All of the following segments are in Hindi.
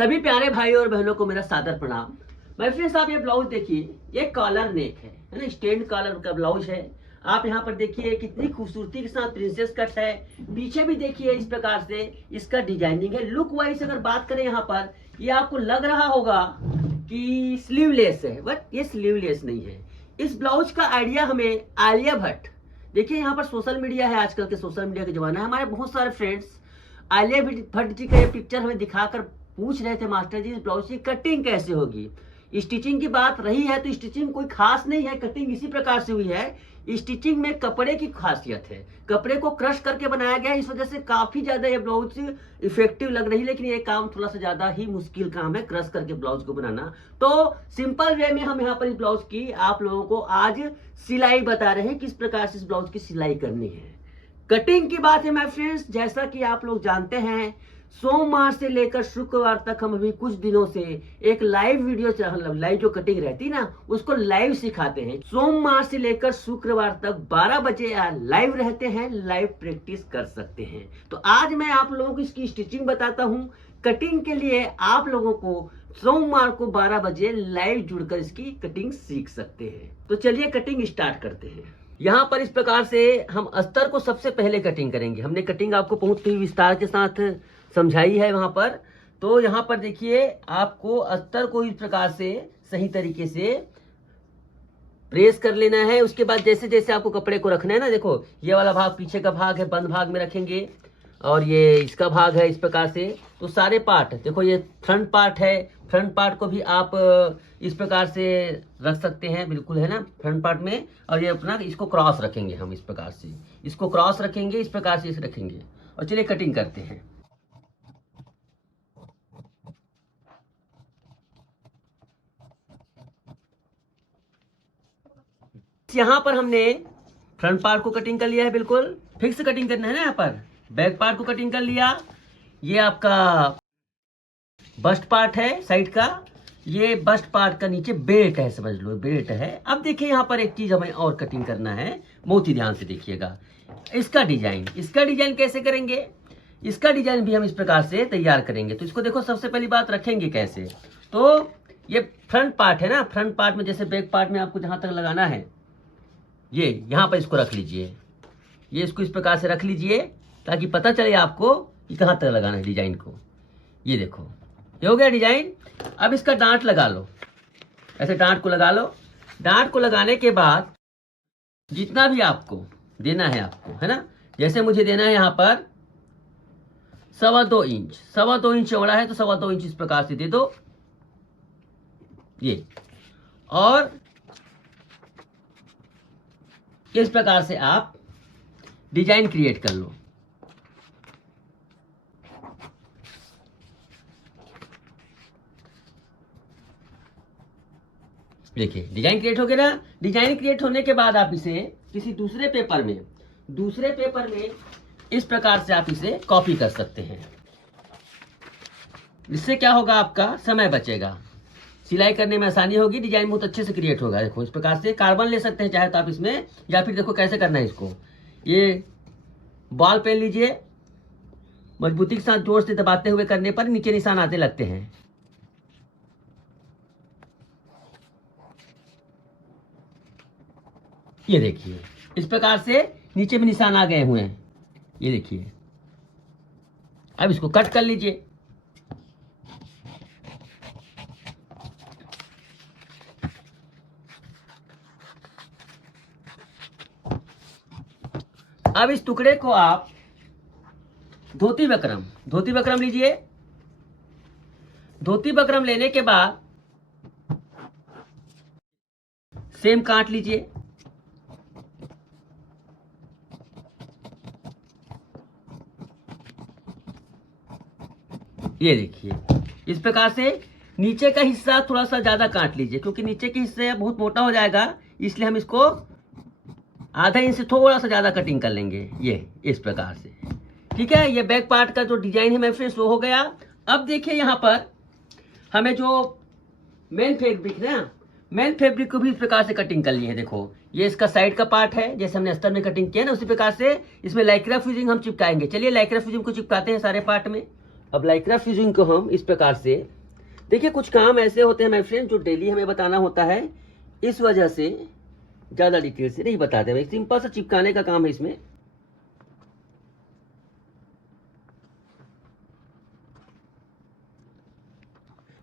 सभी प्यारे भाई और बहनों को मेरा सादर प्रणाम। मैं फ्रेंड्स आप ये ब्लाउज देखिए, ये कॉलर नेक है ना, स्टैंड कॉलर का ब्लाउज है। आप यहाँ पर देखिए कितनी खूबसूरती के साथ प्रिंसेस कट है। पीछे भी देखिए इस प्रकार से इसका डिजाइनिंग है। लुक वाइज अगर बात करें यहाँ पर, ये आपको लग रहा होगा कि स्लीवलेस है, बट ये स्लीवलेस नहीं है। इस ब्लाउज का आइडिया हमें आलिया भट्ट, देखिए यहाँ पर सोशल मीडिया है, आजकल के सोशल मीडिया का जमाना है। हमारे बहुत सारे फ्रेंड्स आलिया भट्ट जी का ये पिक्चर हमें दिखाकर पूछ रहे थे, मास्टर जी इस ब्लाउज की कटिंग कैसे होगी। स्टिचिंग की बात रही है तो स्टिचिंग कोई खास नहीं है, कटिंग इसी प्रकार से हुई है। स्टिचिंग में कपड़े की खासियत है, कपड़े को क्रश करके बनाया गया है, इस वजह से काफी ज्यादा ये ब्लाउज इफेक्टिव लग रही है। लेकिन ये काम थोड़ा सा ज्यादा ही मुश्किल काम है, क्रश करके ब्लाउज को बनाना। तो सिंपल वे में हम यहाँ पर इस ब्लाउज की आप लोगों को आज सिलाई बता रहे हैं, किस प्रकार से इस ब्लाउज की सिलाई करनी है। कटिंग की बात है माय फ्रेंड्स, जैसा कि आप लोग जानते हैं सोमवार से लेकर शुक्रवार तक हम अभी कुछ दिनों से एक लाइव वीडियो, लाइव जो कटिंग रहती है ना, उसको लाइव सिखाते हैं। सोमवार से लेकर शुक्रवार तक 12 बजे लाइव रहते हैं, लाइव प्रैक्टिस कर सकते हैं। तो आज मैं आप लोगों को इसकी स्टिचिंग बताता हूँ। कटिंग के लिए आप लोगों को सोमवार को 12 बजे लाइव जुड़कर इसकी कटिंग सीख सकते हैं। तो चलिए कटिंग स्टार्ट करते हैं। यहाँ पर इस प्रकार से हम अस्तर को सबसे पहले कटिंग करेंगे। हमने कटिंग आपको बहुत ही विस्तार के साथ समझाई है वहां पर। तो यहाँ पर देखिए आपको अस्तर को इस प्रकार से सही तरीके से प्रेस कर लेना है। उसके बाद जैसे जैसे आपको कपड़े को रखना है ना, देखो ये वाला भाग पीछे का भाग है, बंद भाग में रखेंगे, और ये इसका भाग है इस प्रकार से। तो सारे पार्ट देखो, ये फ्रंट पार्ट है, फ्रंट पार्ट को भी आप इस प्रकार से रख सकते हैं, बिल्कुल है ना, फ्रंट पार्ट में। और ये अपना इसको क्रॉस रखेंगे, हम इस प्रकार से इसको क्रॉस रखेंगे, इस प्रकार से इसे रखेंगे। और चलिए कटिंग करते हैं। यहाँ पर हमने फ्रंट पार्ट को कटिंग कर लिया है, बिल्कुल फिक्स कटिंग करना है ना। यहाँ पर बैक पार्ट को कटिंग कर लिया। ये आपका बस्ट पार्ट है साइड का, ये बस्ट पार्ट का नीचे बेल्ट है, समझ लो बेल्ट है। अब देखिए यहाँ पर एक चीज हमें और कटिंग करना है, बहुत ही ध्यान से देखिएगा। इसका डिजाइन कैसे करेंगे, इसका डिजाइन भी हम इस प्रकार से तैयार करेंगे। तो इसको देखो, सबसे पहली बात रखेंगे कैसे। तो ये फ्रंट पार्ट है ना, फ्रंट पार्ट में जैसे बैक पार्ट में आपको जहां तक लगाना है, ये यहाँ पर इसको रख लीजिए, ये इसको इस प्रकार से रख लीजिए ताकि पता चले आपको कि कहाँ तक लगाना है डिजाइन को। ये देखो ये हो गया डिजाइन। अब इसका डांट लगा लो, ऐसे डांट को लगा लो। डांट को लगाने के बाद जितना भी आपको देना है आपको, है ना, जैसे मुझे देना है यहाँ पर 2.25 इंच चौड़ा है, तो 2.25 इंच इस प्रकार से दे दो ये। और इस प्रकार से आप डिजाइन क्रिएट कर लो। देखिए डिजाइन क्रिएट हो गया ना। डिजाइन क्रिएट होने के बाद आप इसे किसी दूसरे पेपर में इस प्रकार से आप इसे कॉपी कर सकते हैं। इससे क्या होगा, आपका समय बचेगा, सिलाई करने में आसानी होगी, डिजाइन बहुत अच्छे से क्रिएट होगा। देखो इस प्रकार से कार्बन ले सकते हैं चाहे तो आप इसमें, या फिर देखो कैसे करना है इसको। ये बॉल पेन लीजिए, मजबूती के साथ जोर से दबाते हुए करने पर नीचे निशान आते लगते हैं। ये देखिए इस प्रकार से नीचे भी निशान आ गए हुए हैं, ये देखिए। अब इसको कट कर लीजिए। अब इस टुकड़े को आप धोती बकरम लीजिए। धोती बकरम लेने के बाद सेम काट लीजिए। ये देखिए इस प्रकार से नीचे का हिस्सा थोड़ा सा ज्यादा काट लीजिए, क्योंकि नीचे के हिस्से बहुत मोटा हो जाएगा, इसलिए हम इसको आधा इंच से थोड़ा सा ज्यादा कटिंग कर लेंगे, ये इस प्रकार से। ठीक है, ये बैक पार्ट का जो डिजाइन है मेरे फ्रेंड्स वो हो गया। अब देखिए यहाँ पर हमें जो मेन फैब्रिक को भी इस प्रकार से कटिंग कर ली है। देखो ये इसका साइड का पार्ट है, जैसे हमने अस्तर में कटिंग किया ना, उसी प्रकार से इसमें लाइक्रा फ्यूजिंग हम चिपकाएंगे। चलिए लाइक्रा फ्यूजिंग को चिपकाते हैं सारे पार्ट में। अब लाइक्रा फ्यूजिंग को हम इस प्रकार से देखिए, कुछ काम ऐसे होते हैं माय फ्रेंड जो डेली हमें बताना होता है, इस वजह से ज़्यादा डिटेल से नहीं बताते हैं। सिंपल सा चिपकाने का काम है इसमें।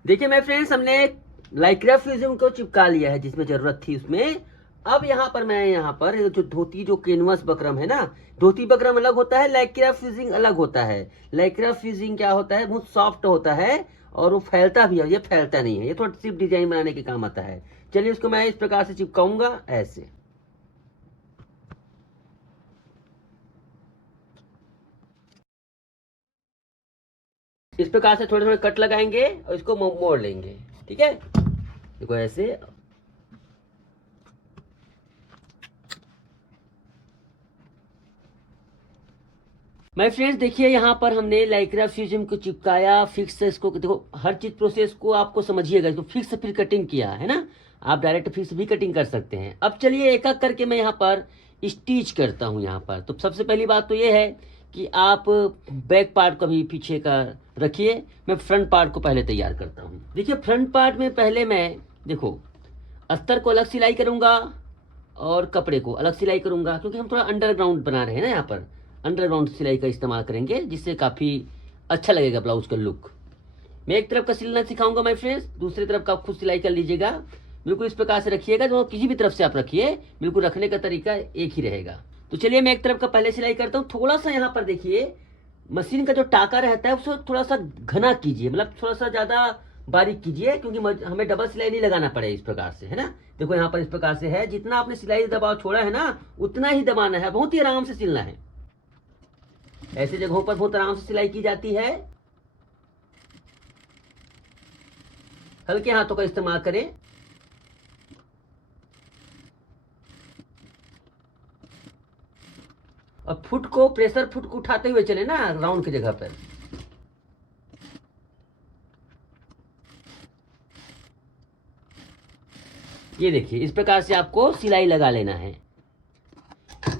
देखिए माय फ्रेंड्स, हमने लाइक्रा फ्यूजिंग को चिपका लिया है जिसमें ज़रूरत थी उसमें। अब यहाँ पर मैं जो धोती जो कैनवस बकरम है ना, धोती बकरम अलग होता है, लाइक्रा फ्यूजिंग अलग होता है। लाइक्रा फ्यूजिंग क्या होता है, बहुत सॉफ्ट होता है और वो फैलता भी है, ये फैलता नहीं है, ये थोड़ा सिर्फ डिजाइन बनाने के काम आता है। चलिए उसको मैं इस प्रकार से चिपकाऊंगा, ऐसे। इस प्रकार से थोड़े थोड़े कट लगाएंगे और इसको मोड़ लेंगे, ठीक है। देखो ऐसे। माय फ्रेंड्स देखिए, यहाँ पर हमने लाइक्रा फ्यूजिंग को चिपकाया, फिक्स इसको। देखो हर चीज प्रोसेस को आपको समझिएगा, इसको फिक्स फिर कटिंग किया है ना, आप डायरेक्ट फिक्स भी कटिंग कर सकते हैं। अब चलिए एक एक करके मैं यहाँ पर स्टिच करता हूँ। यहाँ पर तो सबसे पहली बात तो ये है कि आप बैक पार्ट को भी पीछे का रखिए, मैं फ्रंट पार्ट को पहले तैयार करता हूँ। देखिए फ्रंट पार्ट में पहले मैं, देखो, अस्तर को अलग सिलाई करूँगा और कपड़े को अलग सिलाई करूँगा, क्योंकि हम थोड़ा अंडरग्राउंड बना रहे हैं ना, यहाँ पर अंडरग्राउंड सिलाई का इस्तेमाल करेंगे, जिससे काफ़ी अच्छा लगेगा ब्लाउज का लुक। मैं एक तरफ का सिलना सिखाऊंगा माय फ्रेंड्स, दूसरी तरफ का आप खुद सिलाई कर लीजिएगा। बिल्कुल इस प्रकार से रखिएगा, जो किसी भी तरफ से आप रखिए, बिल्कुल रखने का तरीका एक ही रहेगा। तो चलिए मैं एक तरफ का पहले सिलाई करता हूँ। थोड़ा सा यहाँ पर देखिए, मशीन का जो टाका रहता है उसको थोड़ा सा घना कीजिए, मतलब थोड़ा सा ज़्यादा बारीक कीजिए, क्योंकि हमें डबल सिलाई नहीं लगाना पड़े इस प्रकार से, है ना। देखो यहाँ पर इस प्रकार से है, जितना आपने सिलाई दबाव छोड़ा है ना, उतना ही दबाना है, बहुत ही आराम से सिलना है। ऐसे जगहों पर बहुत आराम से सिलाई की जाती है। हल्के हाथों का इस्तेमाल करें। और फुट को, प्रेशर फुट को उठाते हुए चले ना राउंड की जगह पर। ये देखिए इस प्रकार से आपको सिलाई लगा लेना है।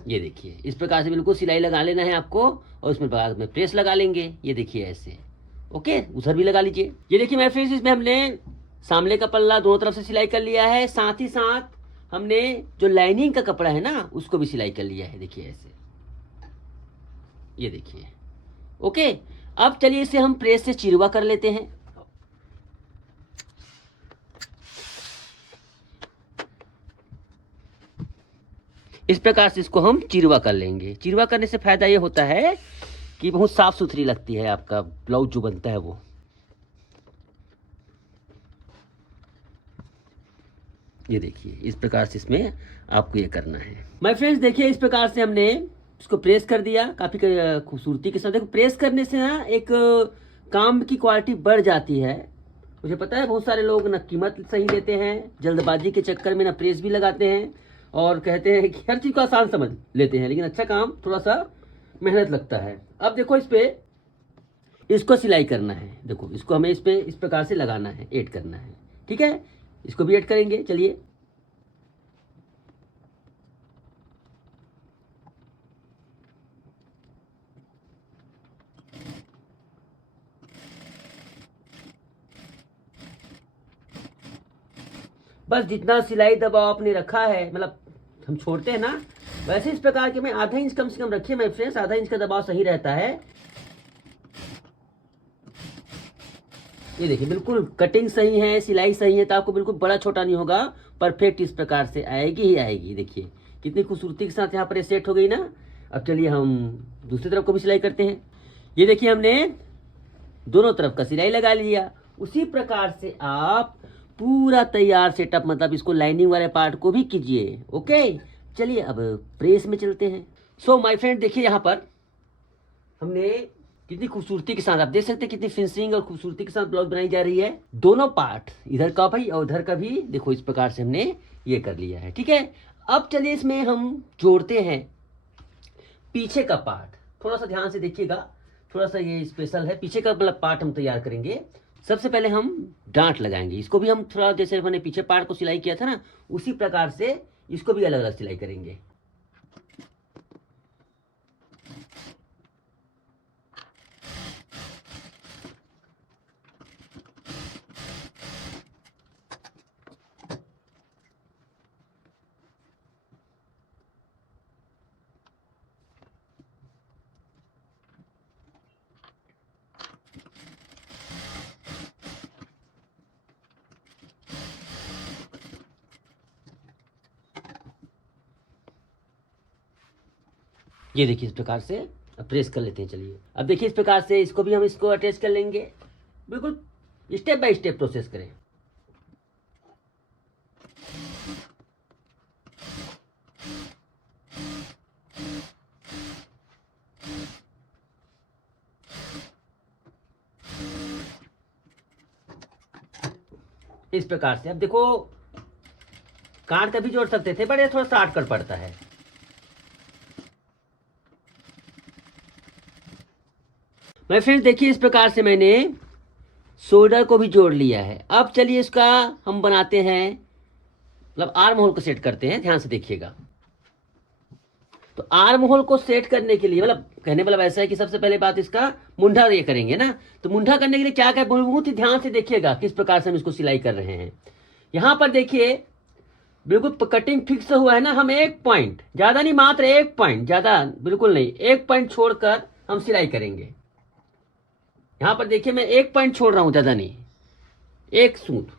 ये देखिए इस प्रकार से बिल्कुल सिलाई लगा लेना है आपको, और उसमें बाद में प्रेस लगा लेंगे। ये देखिए ऐसे, ओके। उधर भी लगा लीजिए। ये देखिए मैं फ्रेंड्स, इसमें हमने सामने का पल्ला दोनों तरफ से सिलाई कर लिया है, साथ ही साथ हमने जो लाइनिंग का कपड़ा है ना, उसको भी सिलाई कर लिया है। देखिए ऐसे, ये देखिए, ओके। अब चलिए इसे हम प्रेस से चिरवा कर लेते हैं। इस प्रकार से इसको हम चिरवा कर लेंगे। चिरवा करने से फायदा ये होता है कि बहुत साफ सुथरी लगती है आपका ब्लाउज जो बनता है वो। ये देखिए इस प्रकार से इसमें आपको ये करना है। माय फ्रेंड्स देखिए इस प्रकार से हमने इसको प्रेस कर दिया काफ़ी खूबसूरती के साथ। देखो प्रेस करने से ना एक काम की क्वालिटी बढ़ जाती है। मुझे पता है बहुत सारे लोग ना कीमत सही लेते हैं, जल्दबाजी के चक्कर में ना प्रेस भी लगाते हैं और कहते हैं कि हर चीज़ को आसान समझ लेते हैं, लेकिन अच्छा काम थोड़ा सा मेहनत लगता है। अब देखो इस पे इसको सिलाई करना है। देखो इसको हमें इस पे इस प्रकार से लगाना है, ऐड करना है, ठीक है। इसको भी ऐड करेंगे। चलिए बस जितना सिलाई दबाव आपने रखा है, मतलब हम छोड़ते हैं ना, वैसे इस प्रकार के में आधा इंच कम से कम रखिए माय फ्रेंड्स, आधा इंच का दबाव सही रहता है। ये देखिए बिल्कुल कटिंग सही है, सिलाई सही है, तो आपको बिल्कुल बड़ा छोटा नहीं होगा, परफेक्ट इस प्रकार से आएगी ही आएगी। देखिए कितनी खूबसूरती के साथ यहाँ पर सेट हो गई ना। अब चलिए हम दूसरी तरफ को भी सिलाई करते हैं। ये देखिए हमने दोनों तरफ का सिलाई लगा लिया। उसी प्रकार से आप पूरा तैयार सेटअप, मतलब इसको लाइनिंग वाले पार्ट को भी कीजिए, ओके। चलिए अब प्रेस में चलते हैं। सो माय फ्रेंड देखिए यहाँ पर हमने कितनी खूबसूरती के साथ, आप देख सकते हैं कितनी फिनिशिंग और खूबसूरती के साथ ब्लाउज बनाई जा रही है। दोनों पार्ट, इधर का भी और उधर का भी, देखो इस प्रकार से हमने ये कर लिया है, ठीक है। अब चलिए इसमें हम जोड़ते हैं पीछे का पार्ट। थोड़ा सा ध्यान से देखिएगा, थोड़ा सा ये स्पेशल है। पीछे का मतलब पार्ट हम तैयार करेंगे। सबसे पहले हम डांट लगाएंगे। इसको भी हम थोड़ा, जैसे मैंने पीछे पार्ट को सिलाई किया था ना, उसी प्रकार से इसको भी अलग अलग सिलाई करेंगे। ये देखिए इस प्रकार से अब प्रेस कर लेते हैं। चलिए अब देखिए इस प्रकार से इसको भी हम इसको अटैच कर लेंगे। बिल्कुल स्टेप बाय स्टेप प्रोसेस करें। इस प्रकार से अब देखो काट तभी जोड़ सकते थे बट ये थोड़ा सा आर्ट पड़ता है। मैं फ्रेंड्स देखिए इस प्रकार से मैंने शोल्डर को भी जोड़ लिया है। अब चलिए इसका हम बनाते हैं, मतलब आर्म होल को सेट करते हैं। ध्यान से देखिएगा। तो आर्म होल को सेट करने के लिए मतलब कहने मतलब ऐसा है कि सबसे पहले बात इसका मुंडा ये करेंगे ना, तो मुंडा करने के लिए क्या क्या बहुत ही ध्यान से देखिएगा किस प्रकार से हम इसको सिलाई कर रहे हैं। यहां पर देखिए बिल्कुल कटिंग फिक्स हुआ है ना, हम एक पॉइंट ज्यादा नहीं, मात्र एक पॉइंट, ज्यादा बिल्कुल नहीं, एक पॉइंट छोड़कर हम सिलाई करेंगे। यहां पर देखिए मैं एक पॉइंट छोड़ रहा हूं, ज्यादा नहीं, एक सूत।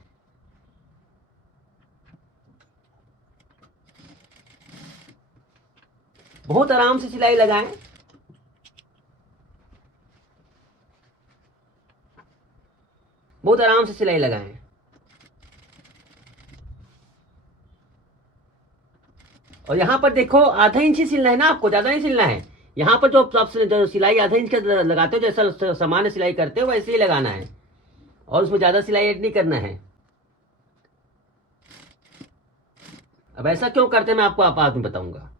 बहुत आराम से सिलाई लगाएं। बहुत आराम से सिलाई लगाएं। और यहां पर देखो आधा इंच ही सिलना है ना आपको, ज्यादा नहीं सिलना है। यहां पर जो आप सिलाई आधा इंच का लगाते हो, जैसा सामान्य सिलाई करते हो वैसे ही लगाना है, और उसमें ज्यादा सिलाई ऐड नहीं करना है। अब ऐसा क्यों करते हैं मैं आपको बाद में बताऊंगा।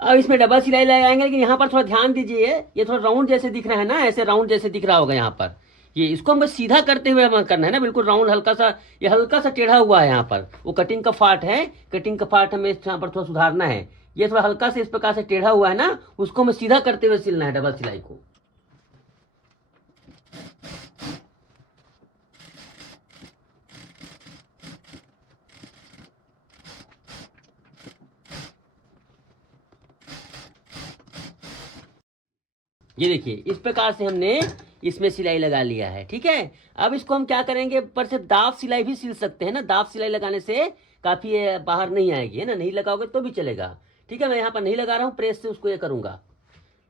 अब इसमें डबल सिलाई लगाएंगे, लेकिन यहाँ पर थोड़ा ध्यान दीजिए, ये थोड़ा राउंड जैसे दिख रहा है ना, ऐसे राउंड जैसे दिख रहा होगा यहाँ पर। ये इसको हमें सीधा करते हुए हमें करना है ना, बिल्कुल राउंड हल्का सा, ये हल्का सा टेढ़ा हुआ है यहाँ पर, वो कटिंग का पार्ट है। कटिंग का पार्ट हमें यहाँ पर थोड़ा सुधारना है। ये थोड़ा हल्का से इस प्रकार से टेढ़ा हुआ है ना, उसको हमें सीधा करते हुए सिलना है डबल सिलाई को। ये देखिए इस प्रकार से हमने इसमें सिलाई लगा लिया है। ठीक है, अब इसको हम क्या करेंगे, ऊपर से दाब सिलाई भी सिल सकते हैं ना। दाब सिलाई लगाने से काफी बाहर नहीं आएगी, है ना, नहीं लगाओगे तो भी चलेगा। ठीक है, मैं यहाँ पर नहीं लगा रहा हूँ, प्रेस से उसको ये करूंगा।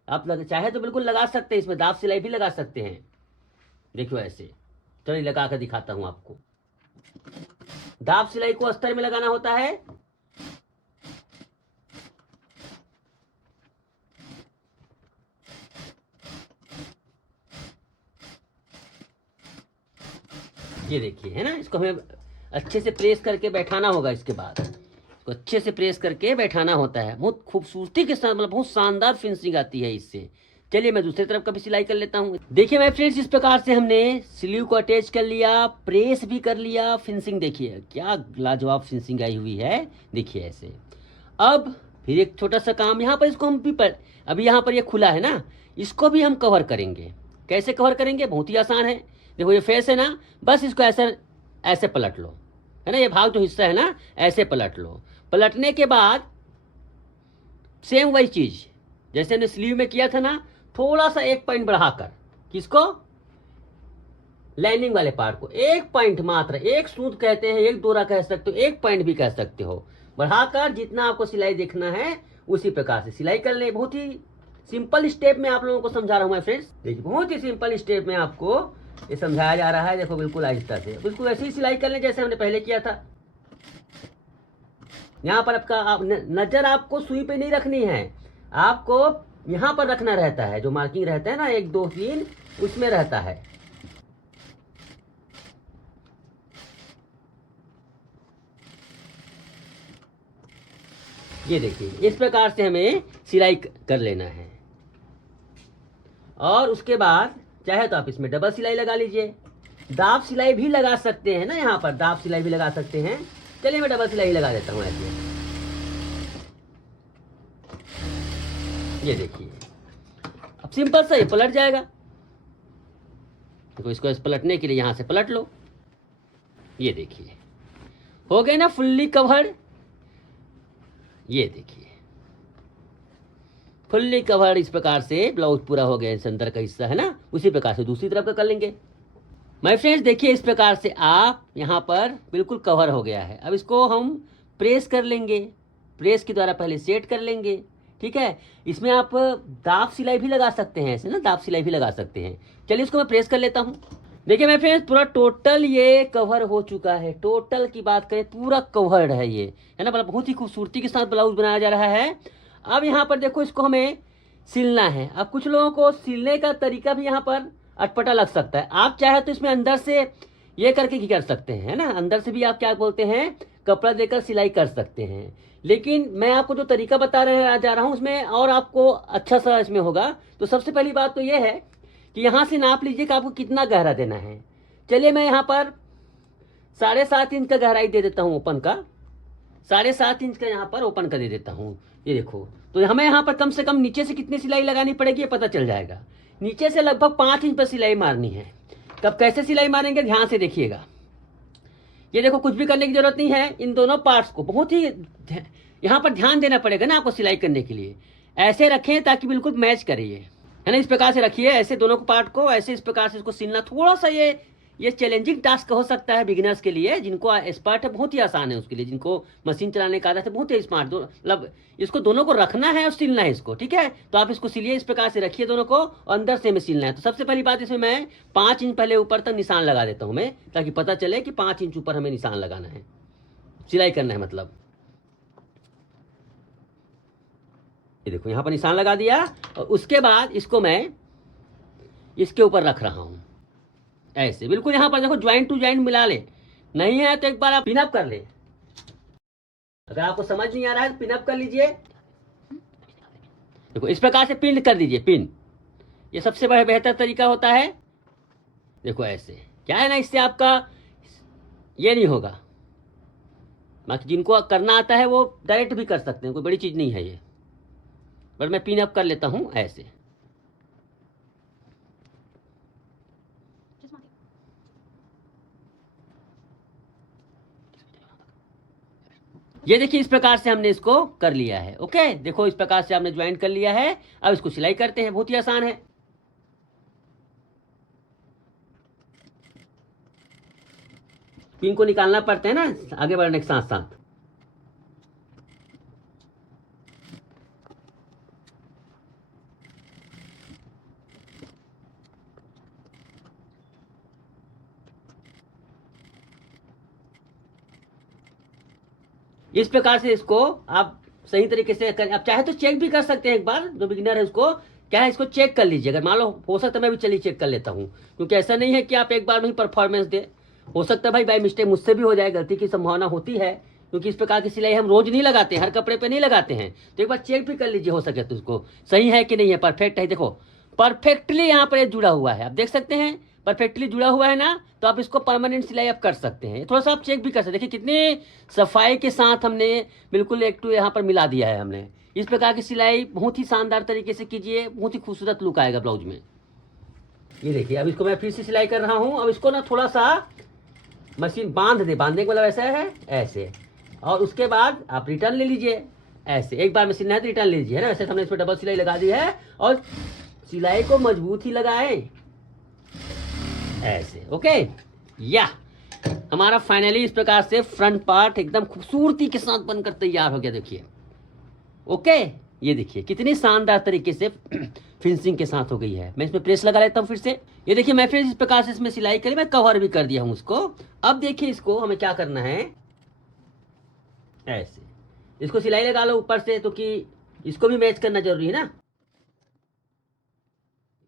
आप चाहे तो बिल्कुल लगा सकते हैं, इसमें दाब सिलाई भी लगा सकते हैं। देखो ऐसे, चलिए लगा कर दिखाता हूं आपको। दाब सिलाई को अस्तर में लगाना होता है। ये देखिए, है ना, इसको हमें अच्छे से प्रेस करके बैठाना होगा। इसके बाद इसको अच्छे से प्रेस करके बैठाना होता है। बहुत खूबसूरती के साथ, मतलब बहुत शानदार फिनिशिंग आती है इससे। चलिए मैं दूसरी तरफ का भी सिलाई कर लेता हूँ। देखिए मैं फ्रेंड्स इस प्रकार से हमने स्लीव को अटैच कर लिया, प्रेस भी कर लिया। फिनिशिंग देखिए क्या लाजवाब फिनिशिंग आई हुई है, देखिए ऐसे। अब फिर एक छोटा सा काम यहाँ पर, इसको हम भी अभी यहाँ पर ये खुला है ना, इसको भी हम कवर करेंगे। कैसे कवर करेंगे, बहुत ही आसान है। देखो ये फेस है ना, बस इसको ऐसे ऐसे पलट लो, है ना, ये भाग जो हिस्सा है ना ऐसे पलट लो। पलटने के बाद सेम वही चीज जैसे हमने स्लीव में किया था ना, थोड़ा सा एक पॉइंट बढ़ाकर, किसको, लाइनिंग वाले पार्ट को एक पॉइंट, मात्र एक सूत कहते हैं, एक दोरा कह सकते हो, एक पॉइंट भी कह सकते हो, बढ़ाकर जितना आपको सिलाई देखना है उसी प्रकार से सिलाई कर ले। बहुत ही सिंपल स्टेप में आप लोगों को समझा रहा हूं मैं फ्रेंड्स। देखिए बहुत ही सिंपल स्टेप में आपको ये समझाया जा रहा है। देखो बिल्कुल आहिस्ता से, बिल्कुल ऐसे ही सिलाई कर लें जैसे हमने पहले किया था। यहाँ पर आपका नजर आपको सुई पे नहीं रखनी है, आपको यहाँ पर रखना रहता है। जो मार्किंग रहता है ना 1 2 3, उसमें रहता है। ये देखिए इस प्रकार से हमें सिलाई कर लेना है। और उसके बाद चाहे तो आप इसमें डबल सिलाई लगा लीजिए, दाब सिलाई भी लगा सकते हैं ना, यहाँ पर दाब सिलाई भी लगा सकते हैं। चलिए मैं डबल सिलाई लगा देता हूँ ऐसे। ये देखिए अब सिंपल सा ये पलट जाएगा। देखो इसको पलटने के लिए यहाँ से पलट लो। ये देखिए हो गए ना फुल्ली कवर्ड। ये देखिए फुल्ली कवर्ड इस प्रकार से ब्लाउज पूरा हो गया, इस अंदर का हिस्सा है ना। उसी प्रकार से दूसरी तरफ का कर लेंगे। माय फ्रेंड्स देखिए इस प्रकार से आप यहाँ पर बिल्कुल कवर हो गया है। अब इसको हम प्रेस कर लेंगे, प्रेस के द्वारा पहले सेट कर लेंगे, ठीक है। इसमें आप दाब सिलाई भी लगा सकते हैं, ऐसे ना दाब सिलाई भी लगा सकते हैं। चलिए इसको मैं प्रेस कर लेता हूँ। देखिए माय फ्रेंड्स पूरा टोटल ये कवर हो चुका है। टोटल की बात करें पूरा कवर्ड है ये, है ना। मतलब बहुत ही खूबसूरती के साथ ब्लाउज बनाया जा रहा है। अब यहाँ पर देखो इसको हमें सिलना है। अब कुछ लोगों को सिलने का तरीका भी यहाँ पर अटपटा लग सकता है। आप चाहे तो इसमें अंदर से ये करके ही कर सकते हैं, है ना। अंदर से भी आप क्या बोलते हैं कपड़ा देकर सिलाई कर सकते हैं। लेकिन मैं आपको जो तरीका बता जा रहा हूँ उसमें और आपको अच्छा सा इसमें होगा। तो सबसे पहली बात तो ये है कि यहाँ से नाप लीजिए कि आपको कितना गहरा देना है। चलिए मैं यहाँ पर 7.5 इंच का गहराई दे देता हूँ ओपन का, 7.5 इंच का यहाँ पर ओपन का दे देता हूँ। ये देखो, तो हमें यहाँ पर कम से कम नीचे से कितनी सिलाई लगानी पड़ेगी ये पता चल जाएगा। नीचे से लगभग 5 इंच पर सिलाई मारनी है। तब कैसे सिलाई मारेंगे ध्यान से देखिएगा। ये देखो कुछ भी करने की जरूरत नहीं है। इन दोनों पार्ट्स को बहुत ही यहाँ पर ध्यान देना पड़ेगा ना आपको सिलाई करने के लिए। ऐसे रखें ताकि बिल्कुल मैच करे ये, है ना। इस प्रकार से रखिए ऐसे दोनों को पार्ट को, ऐसे इस प्रकार से इसको सिलना थोड़ा सा ये चैलेंजिंग टास्क हो सकता है बिगिनर्स के लिए। जिनको एक्सपर्ट है बहुत ही आसान है उसके लिए। जिनको मशीन चलाने का आदत है बहुत ही स्मार्ट, मतलब इसको दोनों को रखना है और सिलना है इसको, ठीक है। तो आप इसको सिलिए इस प्रकार से रखिए दोनों को, और अंदर से हमें सिलना है। तो सबसे पहली बात इसमें मैं 5 इंच पहले ऊपर तक निशान लगा देता हूँ मैं, ताकि पता चले कि 5 इंच ऊपर हमें निशान लगाना है, सिलाई करना है मतलब। ये देखो यहाँ पर निशान लगा दिया, और उसके बाद इसको मैं इसके ऊपर रख रहा हूँ ऐसे बिल्कुल। यहाँ पर देखो ज्वाइंट टू ज्वाइंट मिला ले, नहीं है तो एक बार आप पिनअप कर ले। अगर आपको समझ नहीं आ रहा है तो पिनअप कर लीजिए। देखो इस प्रकार से पिन कर दीजिए, पिन, ये सबसे बड़ा बेहतर तरीका होता है। देखो ऐसे क्या है ना, इससे आपका ये नहीं होगा। बाकी जिनको करना आता है वो डायरेक्ट भी कर सकते हैं, कोई बड़ी चीज नहीं है ये। पर मैं पिन अप कर लेता हूं ऐसे। ये देखिए इस प्रकार से हमने इसको कर लिया है। ओके, देखो इस प्रकार से हमने ज्वाइन कर लिया है। अब इसको सिलाई करते हैं, बहुत ही आसान है। पिन को निकालना पड़ता है ना आगे बढ़ने के साथ साथ। इस प्रकार से इसको आप सही तरीके से कर, आप चाहे तो चेक भी कर सकते हैं एक बार। जो बिगिनर है उसको क्या है, इसको चेक कर लीजिए। अगर मान लो हो सकता है मैं भी चलिए चेक कर लेता हूँ, क्योंकि ऐसा नहीं है कि आप एक बार में ही परफॉर्मेंस दे। हो सकता है भाई बाई मिस्टेक मुझसे भी हो जाए, गलती की संभावना होती है, क्योंकि इस प्रकार की सिलाई हम रोज नहीं लगाते, हर कपड़े पे नहीं लगाते हैं। तो एक बार चेक भी कर लीजिए, हो सके तो उसको सही है कि नहीं है, परफेक्ट है। देखो परफेक्टली यहाँ पर जुड़ा हुआ है, आप देख सकते हैं परफेक्टली जुड़ा हुआ है ना। तो आप इसको परमानेंट सिलाई आप कर सकते हैं। थोड़ा सा आप चेक भी कर सकते हैं। देखिए कितनी सफाई के साथ हमने बिल्कुल एक टू यहाँ पर मिला दिया है हमने। इस प्रकार की सिलाई बहुत ही शानदार तरीके से कीजिए, बहुत ही खूबसूरत लुक आएगा ब्लाउज में। ये देखिए अब इसको मैं फिर से सिलाई कर रहा हूँ। अब इसको ना थोड़ा सा मशीन बांध दे, बांधने का मतलब ऐसा है ऐसे, और उसके बाद आप रिटर्न ले लीजिए ऐसे। एक बार में सिलना है तो रिटर्न ले लीजिए, है ना। वैसे हमने इसमें डबल सिलाई लगा दी है, और सिलाई को मजबूत ही लगाएं ऐसे। ओके, या हमारा फाइनली इस प्रकार से फ्रंट पार्ट एकदम खूबसूरती के साथ बनकर तैयार हो गया। देखिए ओके, ये देखिए कितनी शानदार तरीके से फिनिशिंग के साथ हो गई है। मैं इसमें प्रेस लगा लेता हूँ फिर से। ये देखिए मैं फिर इस प्रकार से इसमें सिलाई करी, मैं कवर भी कर दिया हूँ उसको। अब देखिए इसको हमें क्या करना है, ऐसे इसको सिलाई लगा लो ऊपर से, तो कि इसको भी मैच करना जरूरी है ना।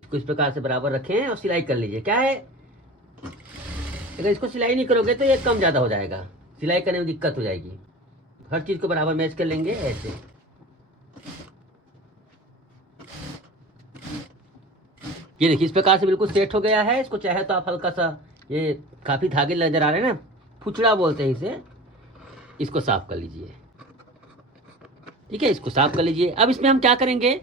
इसको इस प्रकार से बराबर रखें और सिलाई कर लीजिए। क्या है, अगर इसको सिलाई नहीं करोगे तो ये कम ज़्यादा हो जाएगा, सिलाई करने में दिक्कत हो जाएगी। हर चीज़ को बराबर मैच कर लेंगे ऐसे। ये देखिए इस प्रकार से बिल्कुल सेट हो गया है। इसको चाहे तो आप हल्का सा, ये काफ़ी धागे नजर आ रहे हैं ना, फुचड़ा बोलते हैं इसे, इसको साफ कर लीजिए। ठीक है, इसको साफ कर लीजिए। अब इसमें हम क्या करेंगे,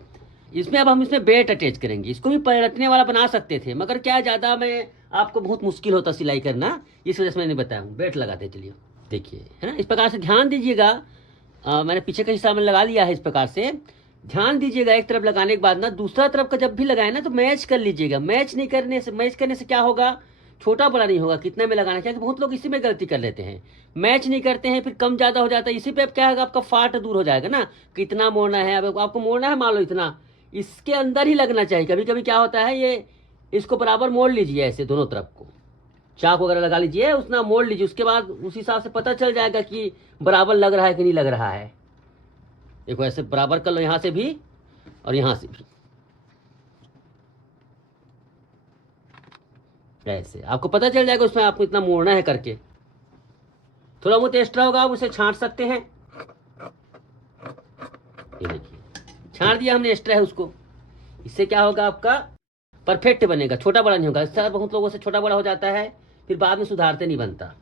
इसमें अब हम इसमें बेल्ट अटैच करेंगे। इसको भी पलटने वाला बना सकते थे, मगर क्या ज़्यादा मैं आपको बहुत मुश्किल होता सिलाई करना, इस वजह से मैंने बताया हूँ बेल्ट लगाते। चलिए देखिए, है ना। इस प्रकार से ध्यान दीजिएगा, मैंने पीछे का हिस्सा में लगा लिया है इस प्रकार से। ध्यान दीजिएगा, एक तरफ लगाने के बाद ना दूसरा तरफ का जब भी लगाए ना तो मैच कर लीजिएगा। मैच करने से क्या होगा, छोटा बड़ा नहीं होगा कितना में लगाना चाहिए। बहुत लोग इसी में गलती कर लेते हैं, मैच नहीं करते हैं, फिर कम ज़्यादा हो जाता है। इसी पे अब क्या होगा, आपका फाट दूर हो जाएगा ना। कितना मोड़ना है, अब आपको मोड़ना है मान लो इतना, इसके अंदर ही लगना चाहिए। कभी कभी क्या होता है, ये इसको बराबर मोड़ लीजिए ऐसे दोनों तरफ को, चाक वगैरह लगा लीजिए, उतना मोड़ लीजिए। उसके बाद उस हिसाब से पता चल जाएगा कि बराबर लग रहा है कि नहीं लग रहा है। देखो ऐसे बराबर कर लो, यहाँ से भी और यहाँ से भी, ऐसे आपको पता चल जाएगा उसमें आपको इतना मोड़ना है करके। थोड़ा बहुत एक्स्ट्रा होगा आप उसे छांट सकते हैं। ये देखिए छांट दिया हमने, एक्स्ट्रा है उसको। इससे क्या होगा, आपका परफेक्ट बनेगा, छोटा बड़ा नहीं होगा। इससे बहुत लोगों से छोटा बड़ा हो जाता है, फिर बाद में सुधारते नहीं बनता।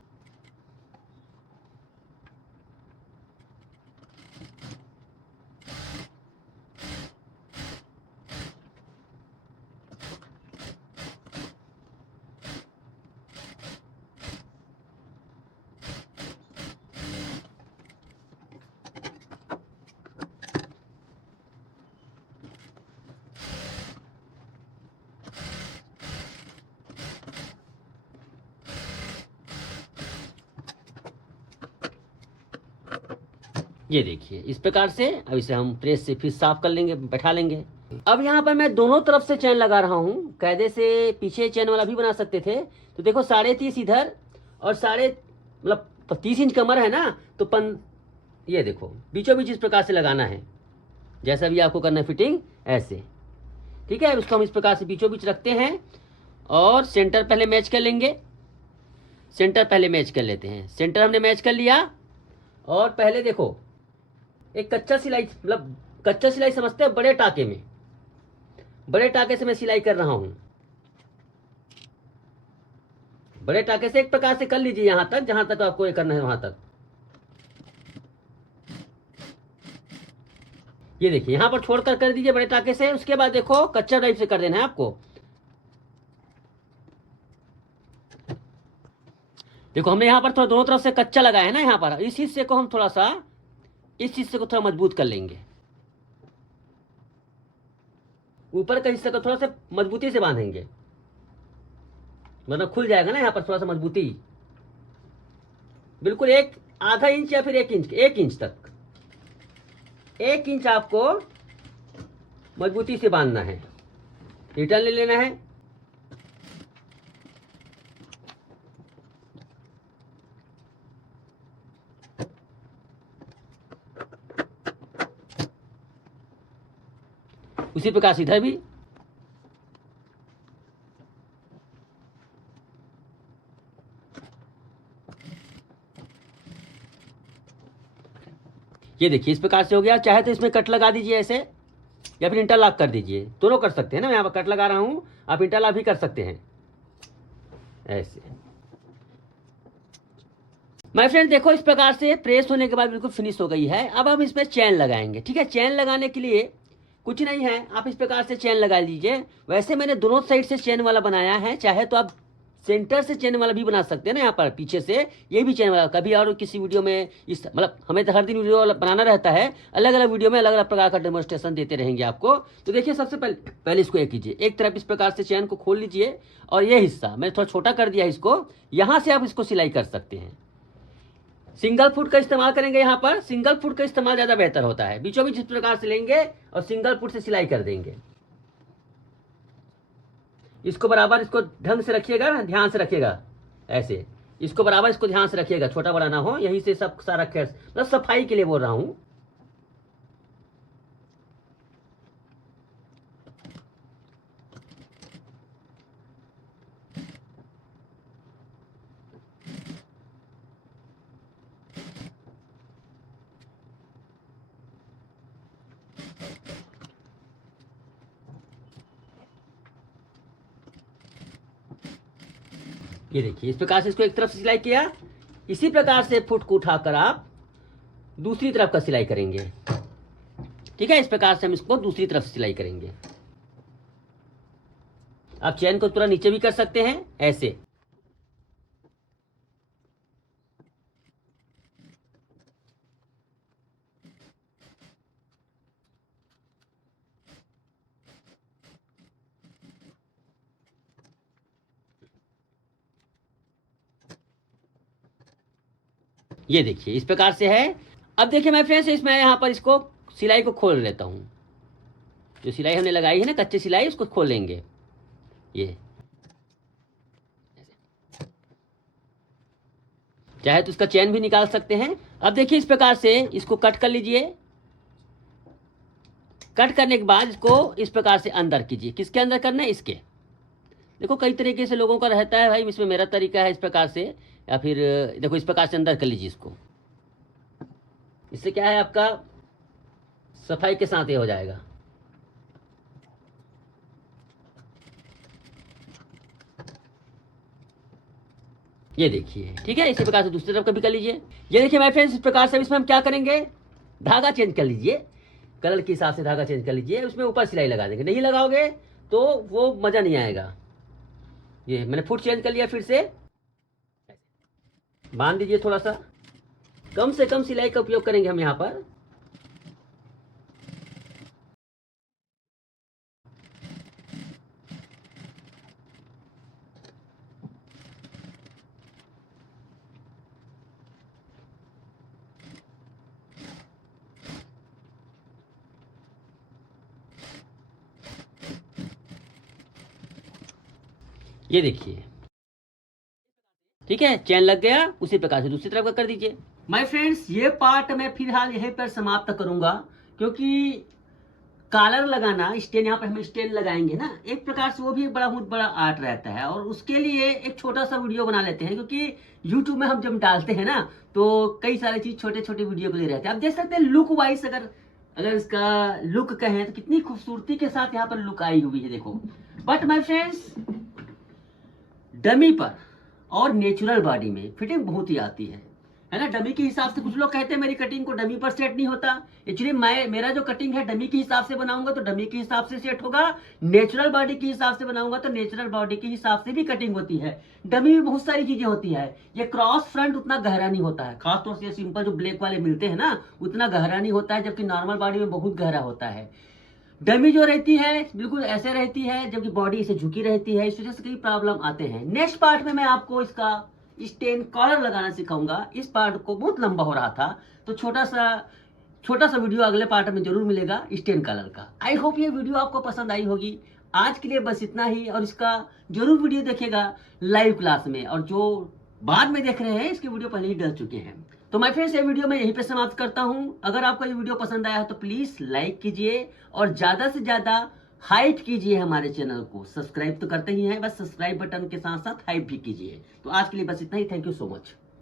ये देखिए इस प्रकार से। अब इसे हम प्रेस से फिर साफ कर लेंगे, बैठा लेंगे। अब यहाँ पर मैं दोनों तरफ से चैन लगा रहा हूँ, कायदे से पीछे चैन वाला भी बना सकते थे। तो देखो 30.5 इधर और मतलब 30 इंच कमर है ना, तो ये देखो बीचों बीच इस प्रकार से लगाना है, जैसा भी आपको करना है फिटिंग ऐसे। ठीक है, उसको हम इस प्रकार से बीचों बीच रखते हैं और सेंटर पहले मैच कर लेंगे। सेंटर पहले मैच कर लेते हैं, सेंटर हमने मैच कर लिया। और पहले देखो एक कच्चा सिलाई, मतलब कच्चा सिलाई समझते हैं, बड़े टाके में, बड़े टाके से मैं सिलाई कर रहा हूं। बड़े टाके से एक प्रकार से कर लीजिए यहां तक, जहां तक आपको ये करना है वहां तक। ये देखिए यहां पर छोड़कर कर दीजिए बड़े टाके से। उसके बाद देखो कच्चा टाइप से कर देना है आपको। देखो हमने यहाँ पर थोड़ा दोनों तरफ से कच्चा लगाया है ना, यहाँ पर इस हिस्से को हम थोड़ा सा, इस हिस्से को थोड़ा मजबूत कर लेंगे। ऊपर का हिस्से को थोड़ा सा मजबूती से बांधेंगे, वरना खुल जाएगा ना। यहाँ पर थोड़ा सा मजबूती, बिल्कुल एक आधा इंच या फिर 1 इंच, 1 इंच तक, 1 इंच आपको मजबूती से बांधना है। रिटर्न ले लेना है। उसी प्रकार से इधर भी। ये देखिए इस प्रकार से हो गया। चाहे तो इसमें कट लगा दीजिए ऐसे, या फिर इंटरलॉक कर दीजिए, दोनों कर सकते हैं ना। मैं यहाँ पर कट लगा रहा हूँ, आप इंटरलॉक भी कर सकते हैं ऐसे। माय फ्रेंड देखो इस प्रकार से प्रेस होने के बाद बिल्कुल फिनिश हो गई है। अब हम इसमें चैन लगाएंगे। ठीक है, चैन लगाने के लिए कुछ नहीं है, आप इस प्रकार से चैन लगा लीजिए। वैसे मैंने दोनों साइड से चैन वाला बनाया है, चाहे तो आप सेंटर से चैन वाला भी बना सकते हैं ना। यहाँ पर पीछे से ये भी चैन वाला, कभी और किसी वीडियो में इस, मतलब हमें तो हर दिन वीडियो बनाना रहता है, अलग अलग वीडियो में अलग अलग प्रकार का डेमोन्स्ट्रेशन देते रहेंगे आपको। तो देखिए सबसे पहले इसको एक कीजिए, एक तरफ इस प्रकार से चैन को खोल लीजिए और ये हिस्सा मैंने थोड़ा छोटा कर दिया इसको, यहाँ से आप इसको सिलाई कर सकते हैं। सिंगल फुट का इस्तेमाल करेंगे, यहाँ पर सिंगल फुट का इस्तेमाल ज्यादा बेहतर होता है। बीचों बीच इस प्रकार से लेंगे और सिंगल फुट से सिलाई कर देंगे। इसको बराबर, इसको ढंग से रखिएगा ना, ध्यान से रखिएगा ऐसे, इसको बराबर, इसको ध्यान से रखिएगा, छोटा बड़ा ना हो। यहीं से सब सारा खैर मतलब सफाई के लिए बोल रहा हूं। ये देखिए इस प्रकार से इसको एक तरफ से सिलाई किया। इसी प्रकार से फुट को उठाकर आप दूसरी तरफ का सिलाई करेंगे। ठीक है, इस प्रकार से हम इसको दूसरी तरफ से सिलाई करेंगे। आप चैन को थोड़ा नीचे भी कर सकते हैं ऐसे। ये देखिए इस प्रकार से है। अब देखिए माय फ्रेंड्स, इसमें यहाँ पर इसको सिलाई को खोल लेता हूँ। जो सिलाई हमने लगाई है ना, कच्ची सिलाई, उसको खोलेंगे। ये चाहे तो उसका चैन भी निकाल सकते हैं। अब देखिए इस प्रकार से इसको कट कर लीजिए। कट करने के बाद इसको इस प्रकार से अंदर कीजिए। किसके अंदर करना है? इसके। देखो कई तरीके से लोगों का रहता है भाई, इसमें मेरा तरीका है इस प्रकार से, या फिर देखो इस प्रकार से अंदर कर लीजिए इसको। इससे क्या है, आपका सफाई के साथ ये हो जाएगा। ये देखिए, ठीक है। इसी प्रकार से दूसरी तरफ का भी कर लीजिए। ये देखिए माय फ्रेंड्स, इस प्रकार से इसमें हम क्या करेंगे, धागा चेंज कर लीजिए। कलर के हिसाब से धागा चेंज कर लीजिए। उसमें ऊपर सिलाई लगा देंगे। नहीं लगाओगे तो वो मजा नहीं आएगा। ये मैंने फुट चेंज कर लिया। फिर से बांध दीजिए। थोड़ा सा कम से कम सिलाई का उपयोग करेंगे हम यहाँ पर। ये देखिए, ठीक है, चैन लग गया। उसी प्रकार से दूसरी तरफ का कर दीजिए। माय फ्रेंड्स, ये पार्ट मैं फिलहाल यहीं पर समाप्त करूंगा, क्योंकि कॉलर लगाना, स्टेन, यहाँ पर हम स्टेन लगाएंगे ना, एक प्रकार से वो भी एक बहुत बड़ा आर्ट रहता है। और उसके लिए एक छोटा सा वीडियो बना लेते हैं, क्योंकि यूट्यूब में हम जब डालते हैं ना, तो कई सारी चीज छोटे छोटे वीडियो के लिए रहते हैं। आप देख सकते हैं लुक वाइज, अगर इसका लुक कहें तो कितनी खूबसूरती के साथ यहाँ पर लुक आई हुई है, देखो। बट माय फ्रेंड्स, डमी पर और नेचुरल बॉडी में फिटिंग बहुत ही आती है ना। डमी के हिसाब से कुछ लोग कहते हैं मेरी कटिंग को डमी पर सेट नहीं होता। एक्चुअली मेरा जो कटिंग है, डमी के हिसाब से बनाऊंगा तो डमी के हिसाब से सेट होगा। नेचुरल बॉडी के हिसाब से बनाऊंगा तो नेचुरल बॉडी के हिसाब से भी कटिंग होती है। डमी में बहुत सारी चीजें होती है। ये क्रॉस फ्रंट उतना गहरा नहीं होता है, खासतौर से सिंपल जो ब्लैक वाले मिलते हैं ना, उतना गहरा नहीं होता है, जबकि नॉर्मल बॉडी में बहुत गहरा होता है। डमी जो रहती है बिल्कुल ऐसे रहती है, जबकि बॉडी इसे झुकी रहती है। इस वजह से कई प्रॉब्लम आते हैं। नेक्स्ट पार्ट में मैं आपको इसका स्टेन कॉलर लगाना सिखाऊंगा। इस पार्ट को बहुत लंबा हो रहा था, तो छोटा सा वीडियो अगले पार्ट में जरूर मिलेगा स्टेन कॉलर का। आई होप ये वीडियो आपको पसंद आई होगी। आज के लिए बस इतना ही, और इसका जरूर वीडियो देखेगा लाइव क्लास में। और जो बाद में देख रहे हैं, इसके वीडियो पहले ही डल चुके हैं। तो माय फ्रेंड्स, ये वीडियो मैं यहीं पे समाप्त करता हूं। अगर आपको ये वीडियो पसंद आया है तो प्लीज लाइक कीजिए, और ज्यादा से ज्यादा हाइप कीजिए। हमारे चैनल को सब्सक्राइब तो करते ही हैं, बस सब्सक्राइब बटन के साथ साथ हाइप भी कीजिए। तो आज के लिए बस इतना ही। Thank you so much.